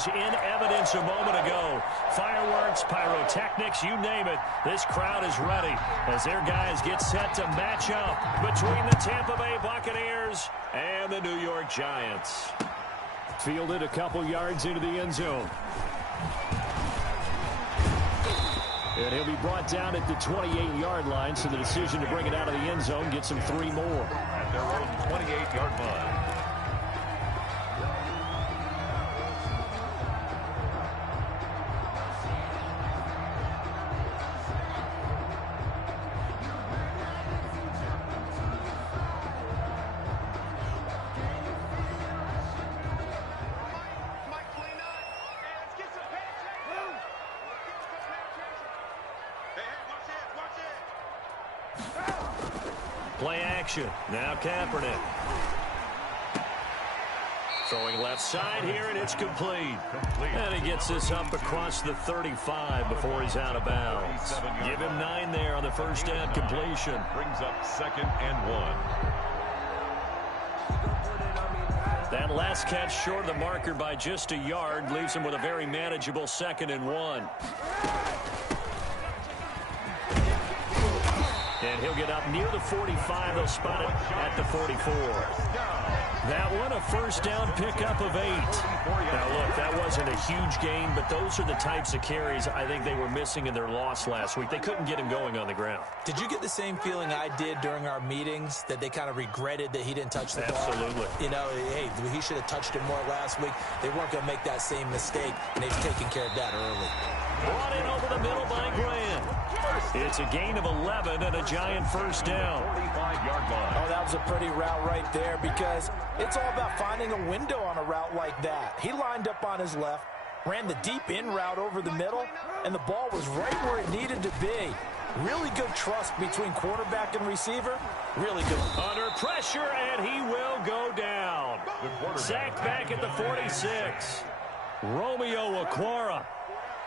was in evidence a moment ago. Fireworks, pyrotechnics, you name it. This crowd is ready as their guys get set to match up between the Tampa Bay Buccaneers and the New York Giants. Fielded a couple yards into the end zone. And he'll be brought down at the 28-yard line, so the decision to bring it out of the end zone gets him 3 more. At their own 28-yard line. Play action. Now Kaepernick. Throwing left side here, and it's complete. And he gets this up across the 35 before he's out of bounds. Give him 9 there on the first down completion. Brings up 2nd and 1. That last catch short of the marker by just a yard leaves him with a very manageable 2nd and 1. And he'll get up near the 45. They'll spot it at the 44. That one, a first down pickup of 8. Now, look, that wasn't a huge gain, but those are the types of carries I think they were missing in their loss last week. They couldn't get him going on the ground. Did you get the same feeling I did during our meetings, that they kind of regretted that he didn't touch the ball? Absolutely. You know, hey, he should have touched it more last week. They weren't going to make that same mistake, and they've taken care of that early. Brought in over the middle by Grant. It's a gain of 11 and a Giant first down. 45-yard line. Oh, that was a pretty route right there, because it's all about finding a window on a route like that. He lined up on his left, ran the deep in route over the middle, and the ball was right where it needed to be. Really good trust between quarterback and receiver. Really good. Under pressure, and he will go down. Sacked back at the 46. Romeo Okwara.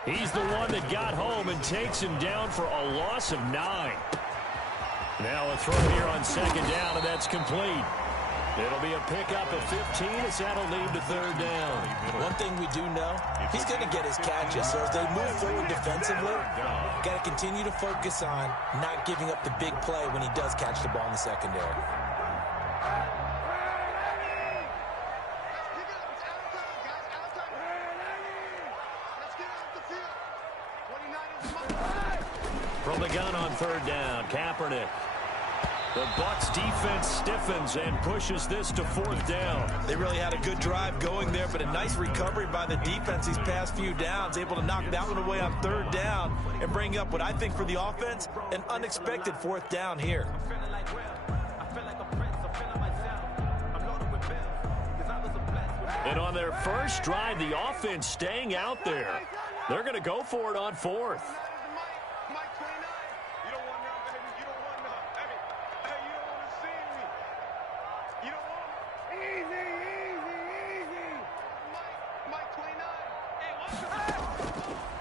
He's the one that got home and takes him down for a loss of 9. Now a throw here on 2nd down, and that's complete. It'll be a pickup of 15 as that'll lead to 3rd down. One thing we do know, he's going to get his catches. So as they move forward defensively, got to continue to focus on not giving up the big play when he does catch the ball in the secondary. From the gun on 3rd down, Kaepernick. The Bucs defense stiffens and pushes this to 4th down. They really had a good drive going there, but a nice recovery by the defense these past few downs, able to knock that one away on 3rd down and bring up what I think for the offense, an unexpected 4th down here. And on their first drive, the offense staying out there. They're going to go for it on 4th.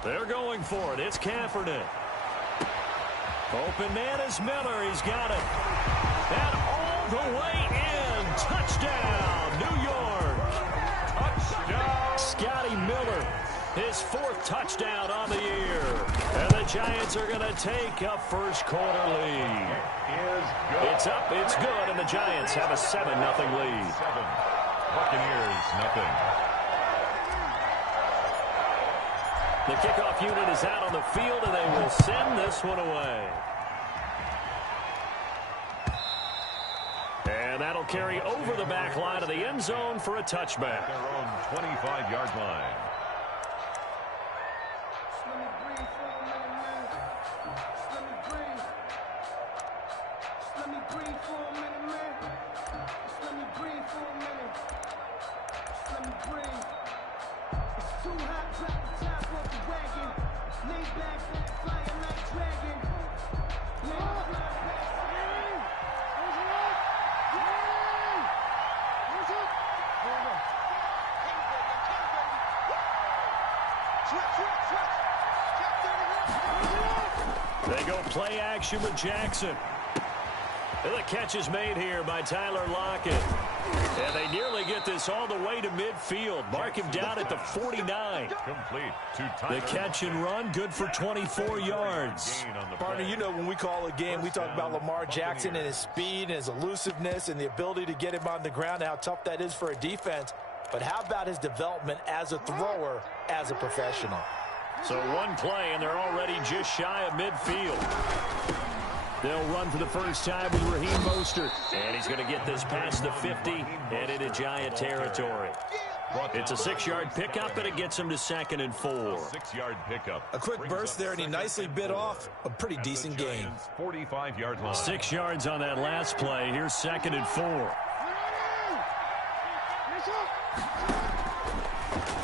They're going for it. It's Kaepernick. Open man is Miller. He's got it. And all the way in. Touchdown, New York. Touchdown. Scotty Miller. His 4th touchdown on the year. And the Giants are going to take a first quarter lead. It's up, it's good, and the Giants have a 7-0 lead. 7. Buccaneers, nothing. The kickoff unit is out on the field, and they will send this one away. And that'll carry over the back line of the end zone for a touchback. Their own 25-yard line. They go play action with Jackson. And the catch is made here by Tyler Lockett. And they nearly get this all the way to midfield. Mark him down at the 49. Complete to The catch and run, good for 24 yards. Partner, you know when we call a game, we talk about Lamar Jackson and his speed and his elusiveness and the ability to get him on the ground and how tough that is for a defense. But how about his development as a thrower, as a professional? So one play, and they're already just shy of midfield. They'll run for the first time with Raheem Mostert. And he's going to get this past the 50 and into Giant territory. It's a 6-yard pickup, and it gets him to 2nd and 4. 6-yard pickup. A quick burst there, and he nicely bit off a pretty decent gain. 45-yard line. 6 yards on that last play. Here's 2nd and 4.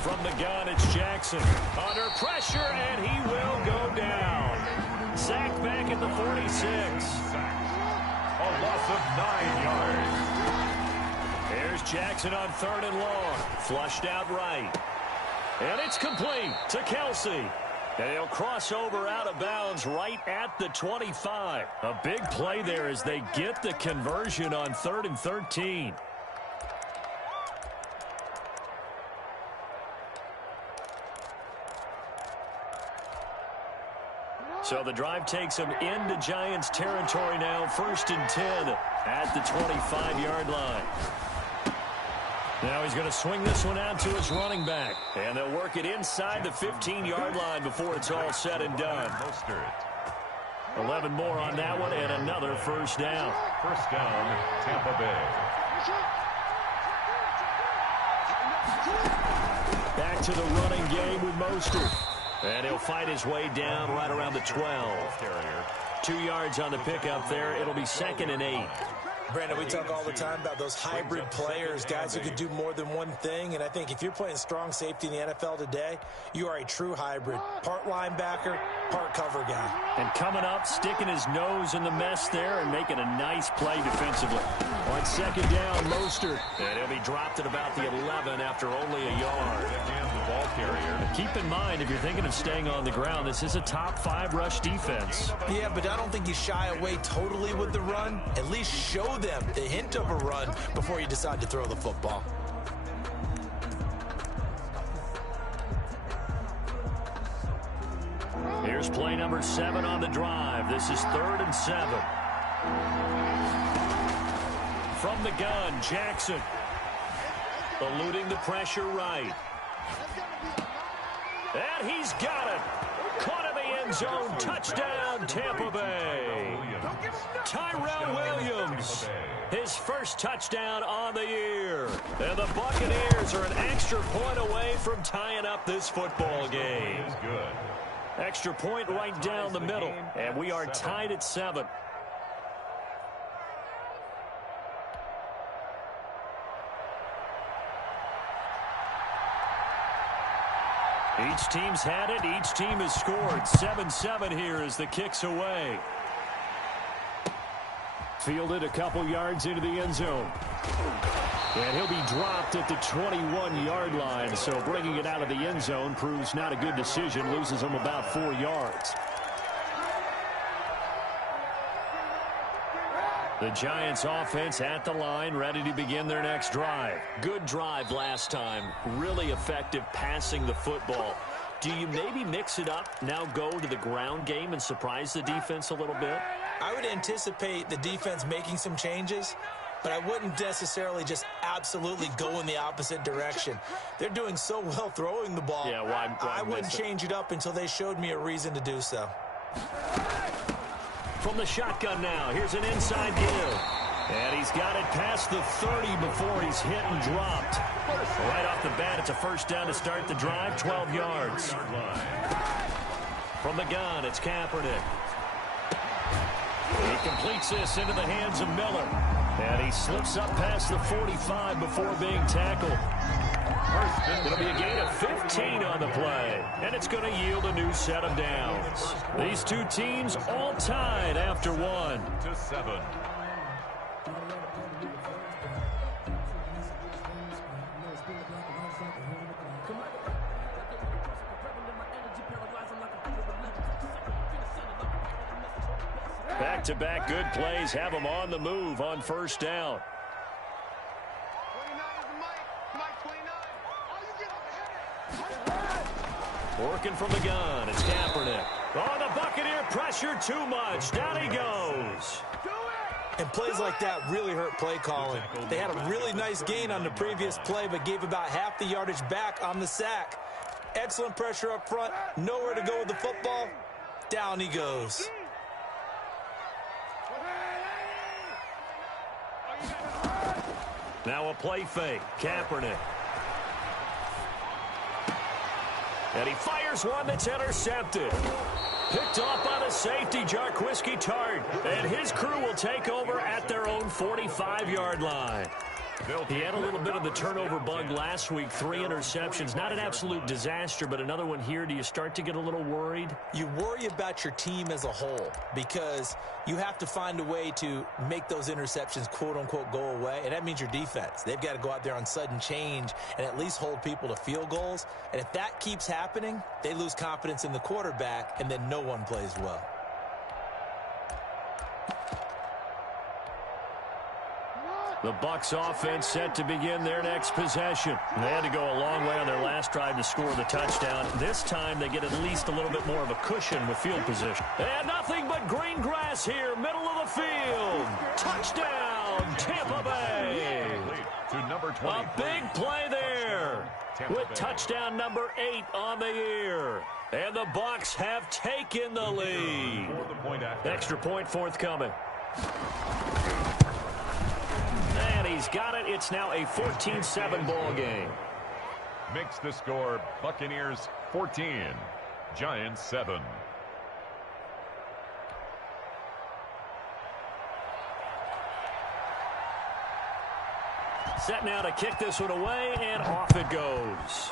From the gun, it's Jackson. Under pressure, and he will go down. Sacked back at the 46. A loss of 9 yards. Here's Jackson on 3rd and long. Flushed out right. And it's complete to Kelsey. And he'll cross over out of bounds right at the 25. A big play there as they get the conversion on 3rd and 13. So the drive takes him into Giants territory now. 1st and 10 at the 25-yard line. Now he's going to swing this one out to his running back. And they'll work it inside the 15-yard line before it's all said and done. 11 more on that one and another first down. First down, Tampa Bay. Back to the running game with Mostert. And he'll fight his way down right around the 12. 2 yards on the pickup there. It'll be 2nd and 8. Brandon, we talk all the time about those hybrid players, guys who can do more than one thing. And I think if you're playing strong safety in the NFL today, you are a true hybrid. Part linebacker, part cover guy. And coming up, sticking his nose in the mess there and making a nice play defensively. On 2nd down, Mostert. And he'll be dropped at about the 11 after only a yard. The ball carrier. Keep in mind, if you're thinking of staying on the ground, this is a top 5 rush defense. Yeah, but I don't think you shy away totally with the run. At least show them the hint of a run before you decide to throw the football. Here's play number 7 on the drive. This is 3rd and 7. From the gun, Jackson. Eluding the pressure right. And he's got it. Caught in the end zone. Touchdown, Tampa Bay. Tyrell Williams. His first touchdown on the year. And the Buccaneers are an extra point away from tying up this football game. Extra point right down the middle. And we are tied at 7. Each team's had it. Each team has scored. 7-7 here as the kick's away. Fielded a couple yards into the end zone. And he'll be dropped at the 21-yard line. So bringing it out of the end zone proves not a good decision. Loses him about 4 yards. The Giants offense at the line, ready to begin their next drive. Good drive last time. Really effective passing the football. Do you maybe mix it up, now go to the ground game and surprise the defense a little bit? I would anticipate the defense making some changes, but I wouldn't necessarily just absolutely go in the opposite direction. They're doing so well throwing the ball. Yeah, why I wouldn't change it up until they showed me a reason to do so. From the shotgun now, here's an inside give. And he's got it past the 30 before he's hit and dropped. Right off the bat, it's a first down to start the drive, 12 yards. From the gun, it's Kaepernick. He completes this into the hands of Miller. And he slips up past the 45 before being tackled. It'll be a gain of 15 on the play, and it's going to yield a new set of downs. These two teams all tied after 1-7. Back-to-back good plays have them on the move on first down. Working from the gun, it's Kaepernick. Oh, the Buccaneer pressure too much. Down he goes. And plays like that really hurt play calling. They had a really nice gain on the previous play, but gave about half the yardage back on the sack. Excellent pressure up front. Nowhere to go with the football. Down he goes. Now a play fake. Kaepernick. And he fires one that's intercepted. Picked off by the safety, Jarquiski Tart. And his crew will take over at their own 45-yard line. He had a little bit of the turnover bug last week. 3 interceptions. Not an absolute disaster, but another one here. Do you start to get a little worried? You worry about your team as a whole because you have to find a way to make those interceptions, quote-unquote, go away, and that means your defense. They've got to go out there on sudden change and at least hold people to field goals. And if that keeps happening, they lose confidence in the quarterback, and then no one plays well. The Bucs offense set to begin their next possession. They had to go a long way on their last drive to score the touchdown. This time they get at least a little bit more of a cushion with field position. And nothing but green grass here, middle of the field. Touchdown, Tampa Bay. To number 20. A big play there with touchdown number 8 on the year. And the Bucs have taken the lead. Extra point forthcoming. And he's got it. It's now a 14-7 ball game. Makes the score Buccaneers 14, Giants 7. Set now to kick this one away, and off it goes.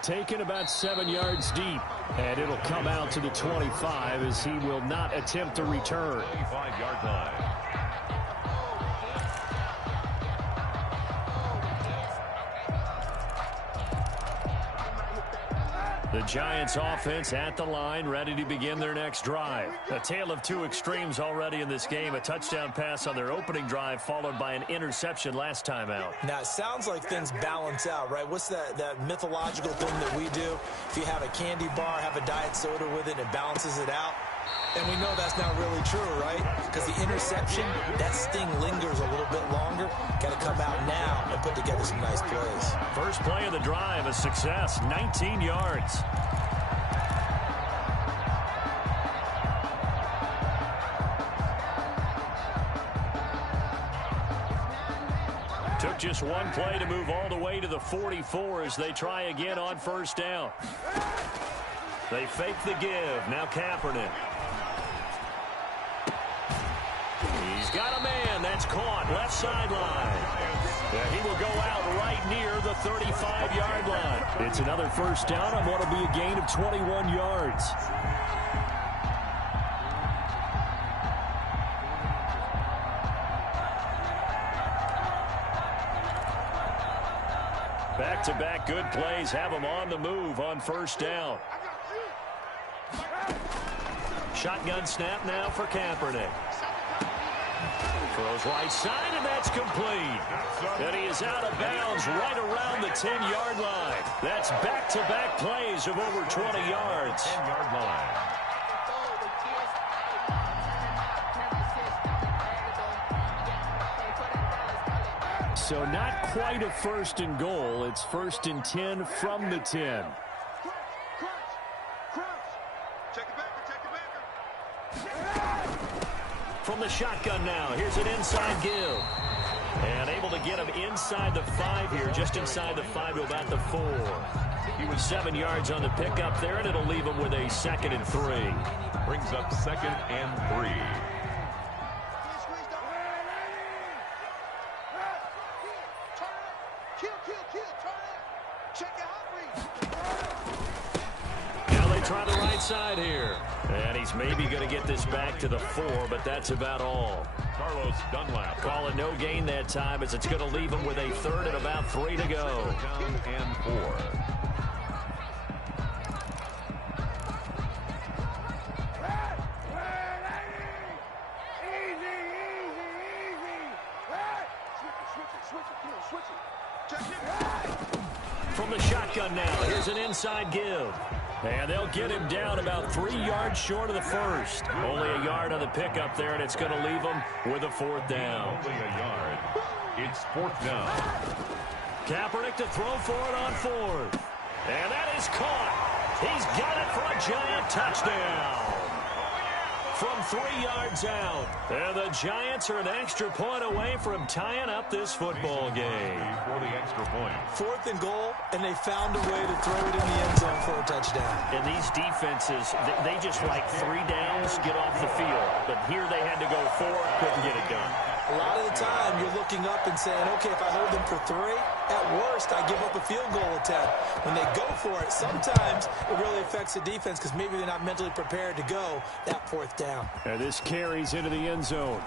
Taken about 7 yards deep, and it'll come out to the 25 as he will not attempt to return. 25-yard line. The Giants offense at the line, ready to begin their next drive. A tale of two extremes already in this game. A touchdown pass on their opening drive, followed by an interception last time out. Now, it sounds like things balance out, right? What's that mythological thing that we do? If you have a candy bar, have a diet soda with it, it balances it out. And we know that's not really true, right? Because the interception, that sting lingers a little bit longer. Got to come out now and put together some nice plays. First play of the drive, a success, 19 yards. Took just one play to move all the way to the 44 as they try again on first down. They fake the give. Now Kaepernick. He's got a man. That's caught. Left sideline. And he will go out right near the 35-yard line. It's another first down on what will be a gain of 21 yards. Back-to-back good plays have them on the move on first down. Shotgun snap now for Kaepernick. Throws right side, and that's complete. And he is out of bounds right around the 10-yard line. That's back-to-back plays of over 20 yards. 10-yard line. So not quite a first and goal. It's first and 10 from the 10. From the shotgun now, here's an inside give. And able to get him inside the 5 here, just inside the 5 to about the 4. He was 7 yards on the pickup there, and it'll leave him with a 2nd and 3. Brings up 2nd and 3. Now they try the right side here. And he's maybe going to get this back to the 4, but that's about all. Carlos Dunlap. Call it no gain that time as it's going to leave him with a 3rd and about 3 to go. Down and 4. From the shotgun now, here's an inside give. And they'll get him down about 3 yards short of the first. Only a yard on the pickup there, and it's going to leave him with a 4th down. Only a yard. It's 4th down. Kaepernick to throw for it on 4th. And that is caught. He's got it for a Giant touchdown. From 3 yards out. And the Giants are an extra point away from tying up this football game. For the extra point. 4th and goal, and they found a way to throw it in the end zone for a touchdown. And these defenses, they just like 3 downs, get off the field. But here they had to go 4, couldn't get it done. A lot of the time, you're looking up and saying, okay, if I hold them for 3, at worst, I give up a field goal attempt. When they go for it, sometimes it really affects the defense because maybe they're not mentally prepared to go that 4th down. And this carries into the end zone.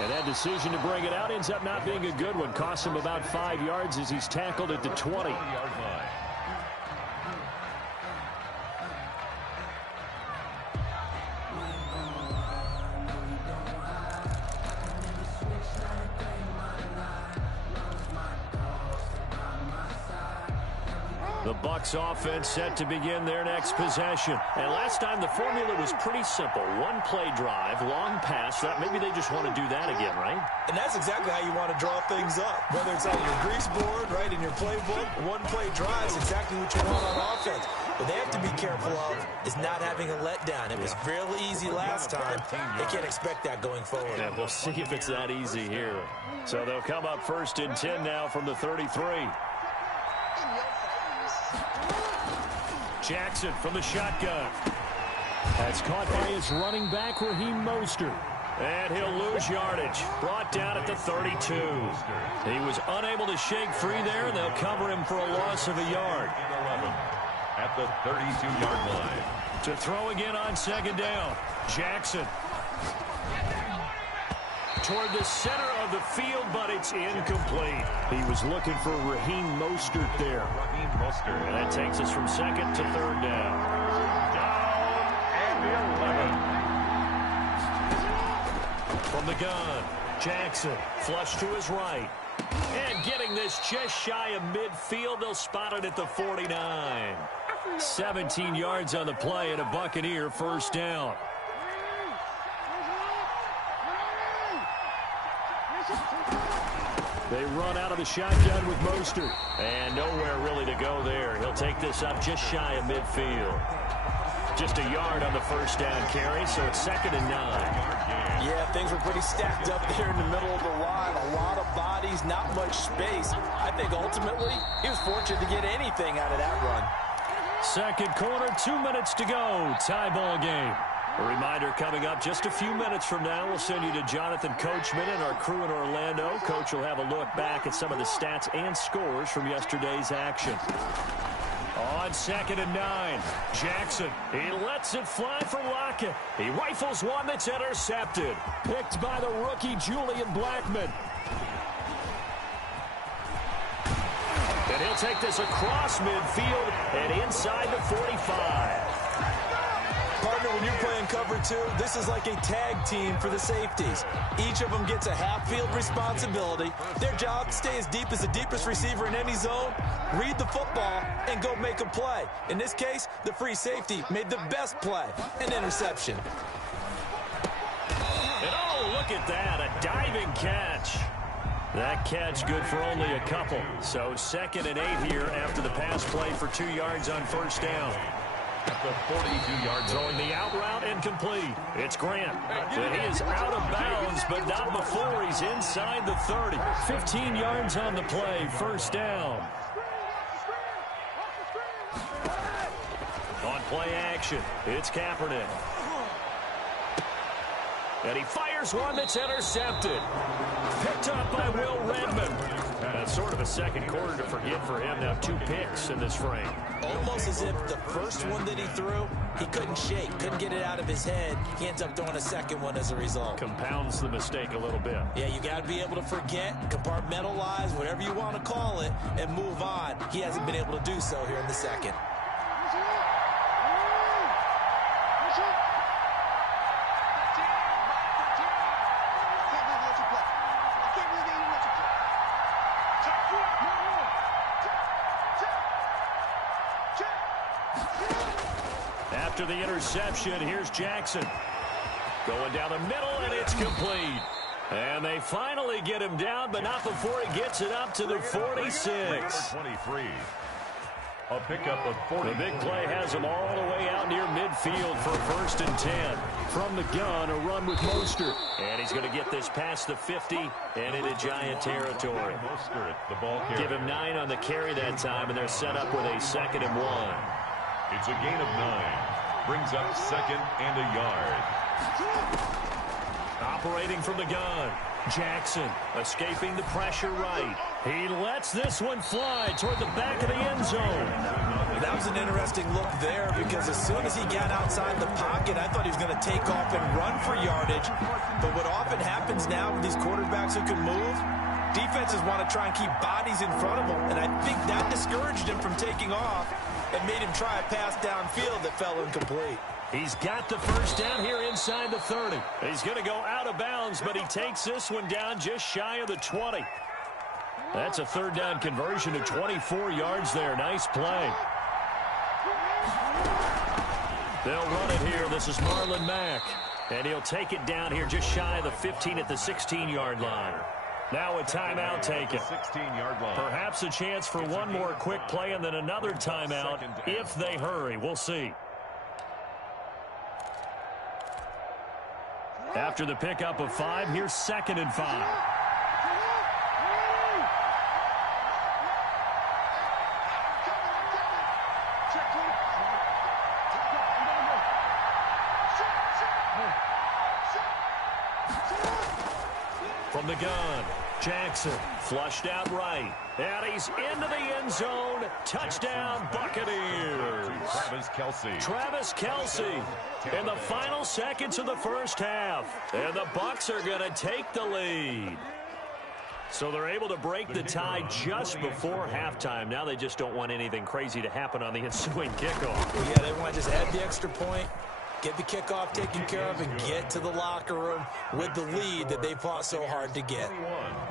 And that decision to bring it out ends up not being a good one. Costs him about 5 yards as he's tackled at the 20. 20-yard line. The Bucs offense set to begin their next possession. And last time the formula was pretty simple. 1 play drive, long pass. Maybe they just want to do that again, right? And that's exactly how you want to draw things up. Whether it's on your grease board, right, in your playbook, 1 play drive is exactly what you want on offense. What they have to be careful of is not having a letdown. It was fairly easy last time. They can't expect that going forward. Yeah, we'll see if it's that easy here. So they'll come up 1st and 10 now from the 33. Jackson from the shotgun. That's caught by his running back, Raheem Mostert. And he'll lose yardage. Brought down at the 32. He was unable to shake free there, and they'll cover him for a loss of a yard. 11 at the 32-yard line. To throw again on 2nd down. Jackson. Toward the center of the field, but it's incomplete. He was looking for Raheem Mostert there. Raheem Mostert. And that takes us from 2nd to 3rd down. Down and 11. From the gun, Jackson, flush to his right. And getting this just shy of midfield, they'll spot it at the 49. 17 yards on the play and a Buccaneer 1st down. They run out of the shotgun with Mostert. And nowhere really to go there. He'll take this up just shy of midfield. Just a yard on the 1st down carry, so it's 2nd and 9. Yeah, things were pretty stacked up there in the middle of the line. A lot of bodies, not much space. I think ultimately he was fortunate to get anything out of that run. 2nd quarter, 2 minutes to go. Tie ball game. A reminder coming up just a few minutes from now. We'll send you to Jonathan Coachman and our crew in Orlando. Coach will have a look back at some of the stats and scores from yesterday's action. On 2nd and 9, Jackson, he lets it fly for Lockett. He rifles one that's intercepted. Picked by the rookie Julian Blackmon. And he'll take this across midfield and inside the 45. Partner, when you're playing cover 2, this is like a tag team for the safeties. Each of them gets a half-field responsibility. Their job, stay as deep as the deepest receiver in any zone, read the football, and go make a play. In this case, the free safety made the best play, an interception. And oh, look at that, a diving catch. That catch good for only a couple. So 2nd and 8 here after the pass play for 2 yards on 1st down. At the 42-yard Throwing the out route incomplete. It's Grant. And he is out of bounds, but not before he's inside the 30. 15 yards on the play, 1st down. On play action, it's Kaepernick. And he fires one that's intercepted. Picked up by Will Redmond. That's sort of a 2nd quarter to forget for him. Now 2 picks in this frame. Almost as if the first one that he threw, he couldn't shake, couldn't get it out of his head. He ends up throwing a 2nd one as a result. Compounds the mistake a little bit. Yeah, you got to be able to forget, compartmentalize, whatever you want to call it, and move on. He hasn't been able to do so here in the 2nd. After the interception, here's Jackson. Going down the middle, and it's complete. And they finally get him down, but not before he gets it up to the 46. 23. A pickup of 40. The big play has him all the way out near midfield for 1st and 10. From the gun, a run with Mostert. And he's going to get this past the 50 and into Giant territory. Mostert, the ball carrier. Give him 9 on the carry that time, and they're set up with a 2nd and 1. It's a gain of 9. Brings up 2nd and a yard. Operating from the gun, Jackson escaping the pressure right. He lets this one fly toward the back of the end zone. That was an interesting look there because as soon as he got outside the pocket, I thought he was going to take off and run for yardage. But what often happens now with these quarterbacks who can move, defenses want to try and keep bodies in front of them, and I think that discouraged him from taking off and made him try a pass downfield that fell incomplete. He's got the first down here inside the 30. He's going to go out of bounds, but he takes this one down just shy of the 20. That's a 3rd down conversion of 24 yards there. Nice play. They'll run it here. This is Marlon Mack. And he'll take it down here just shy of the 15 at the 16-yard line. Now a timeout taken. 16-yard line. Perhaps a chance for one more quick play and then another timeout if they hurry. We'll see. After the pickup of 5, here's 2nd and 5. From the gun, Jackson flushed out right. And he's into the end zone. Touchdown, Buccaneers. Travis Kelce in the final seconds of the first half. And the Bucs are going to take the lead. So they're able to break the tie just before halftime. Now they just don't want anything crazy to happen on the ensuing kickoff. Yeah, they want to just add the extra point, get the kickoff taken care of, and get to the locker room with the lead that they fought so hard to get.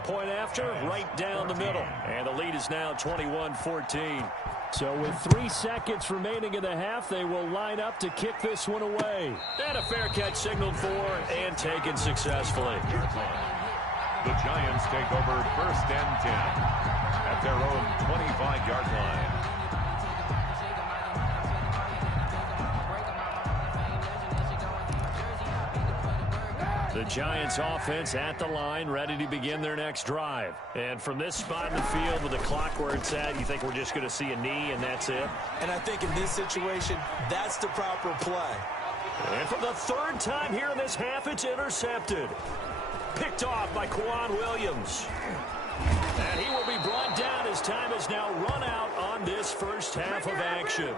Point after, right down the middle. And the lead is now 21-14. So with 3 seconds remaining in the half, they will line up to kick this one away. And a fair catch signaled for and taken successfully. The Giants take over 1st and 10 at their own 25-yard line. The Giants offense at the line, ready to begin their next drive. And from this spot in the field with the clock where it's at, you think we're just going to see a knee and that's it? And I think in this situation, that's the proper play. And for the 3rd time here in this half, it's intercepted. Picked off by Quan Williams. And he will be brought down as time has now run out on this first half of action.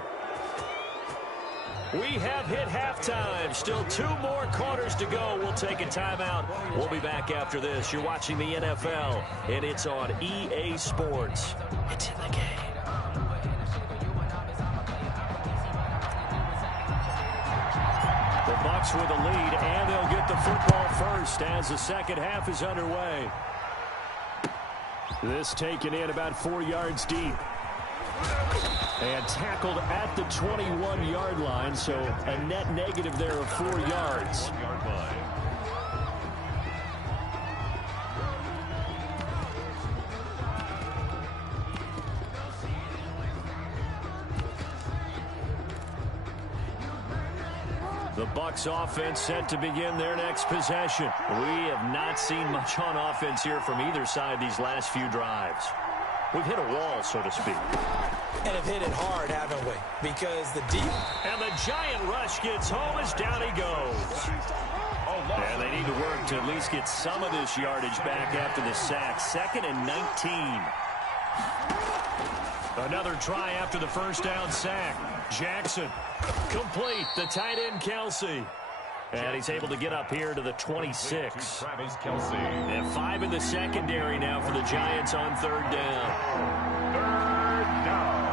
We have hit halftime. Still 2 more quarters to go. We'll take a timeout. We'll be back after this. You're watching the NFL, and it's on EA Sports. It's in the game. The Bucs with a lead, and they'll get the football first as the second half is underway. This taken in about 4 yards deep. And tackled at the 21-yard line, so a net negative there of 4 yards. The Bucs offense set to begin their next possession. We have not seen much on offense here from either side these last few drives. We've hit a wall, so to speak. And have hit it hard, haven't we? Because the deep... And the giant rush gets home as down he goes. And they need to work to at least get some of this yardage back after the sack. 2nd and 19. Another try after the first down sack. Jackson complete. The tight end Kelce. And he's able to get up here to the 26. Travis Kelce. And 5 in the secondary now for the Giants on 3rd down. 3rd down.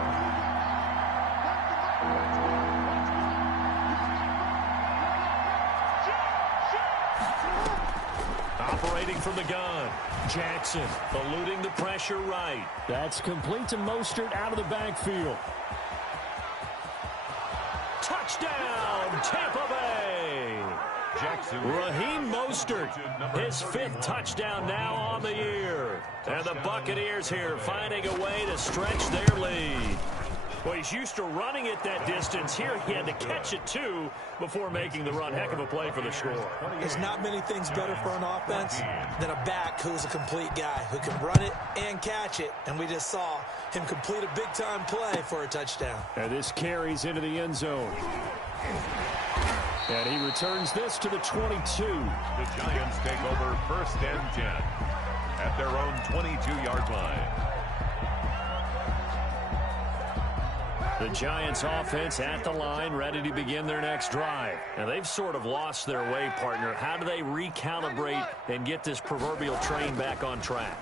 Operating from the gun. Jackson eluding the pressure right. That's complete to Mostert out of the backfield. Touchdown, Tampa Bay. Jackson. Raheem Mostert, his 5th touchdown now on the year. And the Buccaneers here finding a way to stretch their lead. Well, he's used to running it that distance. Here he had to catch it, too, before making the run. Heck of a play for the score. There's not many things better for an offense than a back who's a complete guy who can run it and catch it. And we just saw him complete a big-time play for a touchdown. And this carries into the end zone. And he returns this to the 22. The Giants take over 1st and 10 at their own 22-yard line. The Giants offense at the line, ready to begin their next drive. Now, they've sort of lost their way, partner. How do they recalibrate and get this proverbial train back on track?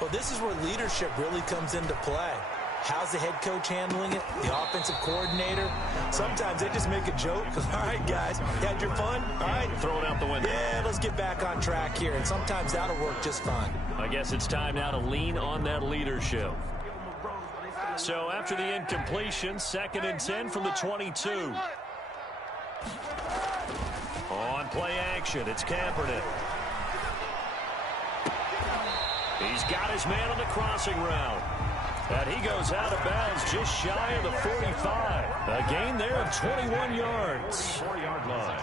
Well, this is where leadership really comes into play. How's the head coach handling it? The offensive coordinator? Sometimes they just make a joke. All right, guys, you had your fun? All right. Throw it out the window. Yeah, let's get back on track here. And sometimes that'll work just fine. I guess it's time now to lean on that leadership. So after the incompletion, 2nd and 10 from the 22. On play action, it's Kaepernick. He's got his man on the crossing route. And he goes out of bounds just shy of the 45. A gain there of 21 yards. 4-yard line.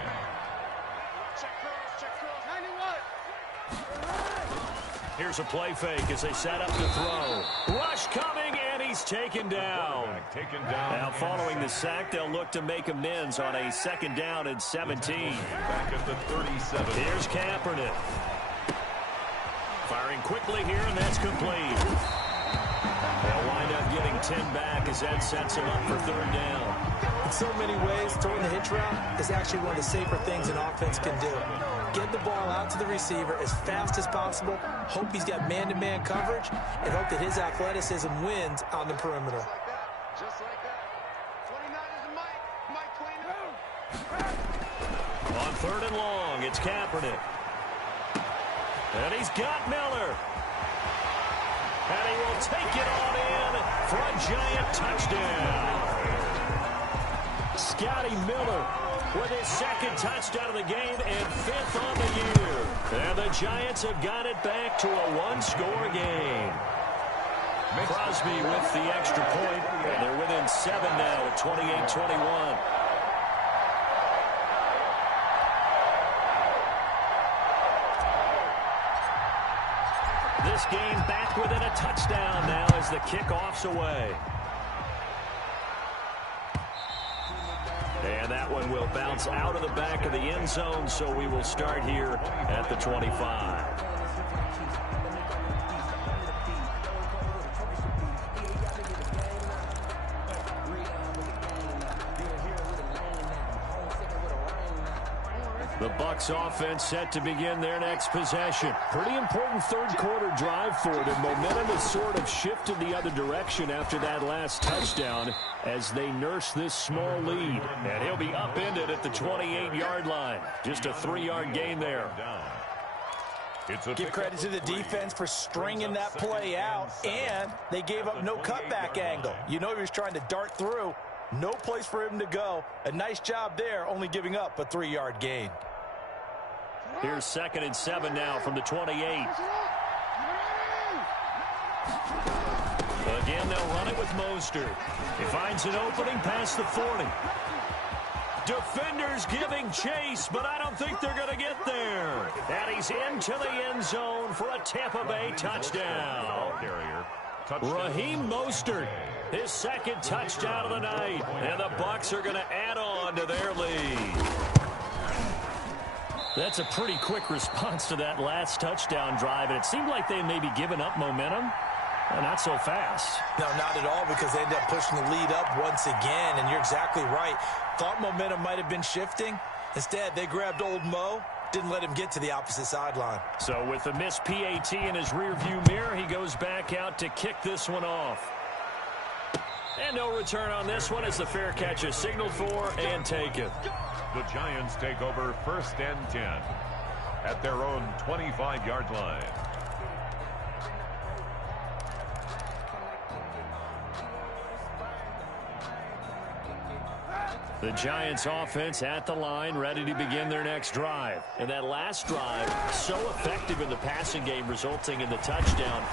Here's a play fake as they set up to throw. Rush coming, and he's taken down. Now, following the sack, they'll look to make amends on a 2nd down and 17. Back at the 37. Here's Kaepernick. Firing quickly here, and that's complete. They'll wind up getting 10 back as that sets him up for 3rd down. In so many ways, throwing the hitch route is actually one of the safer things an offense can do. Get the ball out to the receiver as fast as possible, hope he's got man-to-man coverage, and hope that his athleticism wins on the perimeter. Just like that. 29 is a Mike clean. On 3rd and long, it's Kaepernick. And he's got Miller. And he will take it on in for a Giant touchdown. Scotty Miller with his 2nd touchdown of the game and 5th on the year. And the Giants have got it back to a 1-score game. Crosby with the extra point, and they're within 7 now at 28-21. This game back within a touchdown now as the kickoff's away. And that one will bounce out of the back of the end zone, so we will start here at the 25. The Bucs offense set to begin their next possession. Pretty important 3rd quarter drive for them. Momentum has sort of shifted the other direction after that last touchdown as they nurse this small lead. And he'll be upended at the 28-yard line. Just a 3-yard gain there. Give credit to the defense for stringing that play out, and they gave up no cutback angle. You know he was trying to dart through. No place for him to go. A nice job there, only giving up a 3-yard gain. Here's 2nd and 7 now from the 28. Again, they'll run it with Mostert. He finds an opening past the 40. Defenders giving chase, but I don't think they're going to get there. And he's into the end zone for a Tampa Bay touchdown. Raheem Mostert, his 2nd touchdown of the night. And the Bucs are going to add on to their lead. That's a pretty quick response to that last touchdown drive, and it seemed like they may be giving up momentum. Well, not so fast. No, not at all, because they ended up pushing the lead up once again, and you're exactly right. Thought momentum might have been shifting. Instead, they grabbed old Mo, didn't let him get to the opposite sideline. So with a missed PAT in his rearview mirror, he goes back out to kick this one off. And no return on this one as the fair catch is signaled for and taken. The Giants take over 1st and 10 at their own 25-yard line. The Giants offense at the line, ready to begin their next drive. And that last drive, so effective in the passing game, resulting in the touchdown.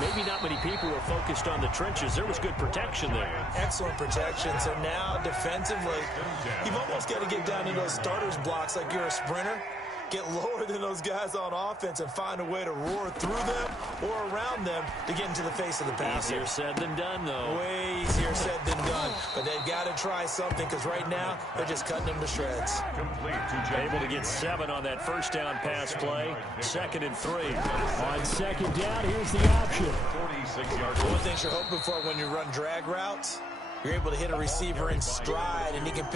Maybe not many people were focused on the trenches. There was good protection there. Excellent protection. So now, defensively, you've almost got to get down into those starters blocks like you're a sprinter. Get lower than those guys on offense and find a way to roar through them or around them to get into the face of the passer. Easier said than done, though. Way easier said than done. But they've got to try something because right now they're just cutting them to shreds. Complete to Able to get 7 on that first down pass play. 2nd and 3. On 2nd down, here's the option. 46 yards. One of the things you're hoping for when you run drag routes, you're able to hit a receiver in stride and he can pick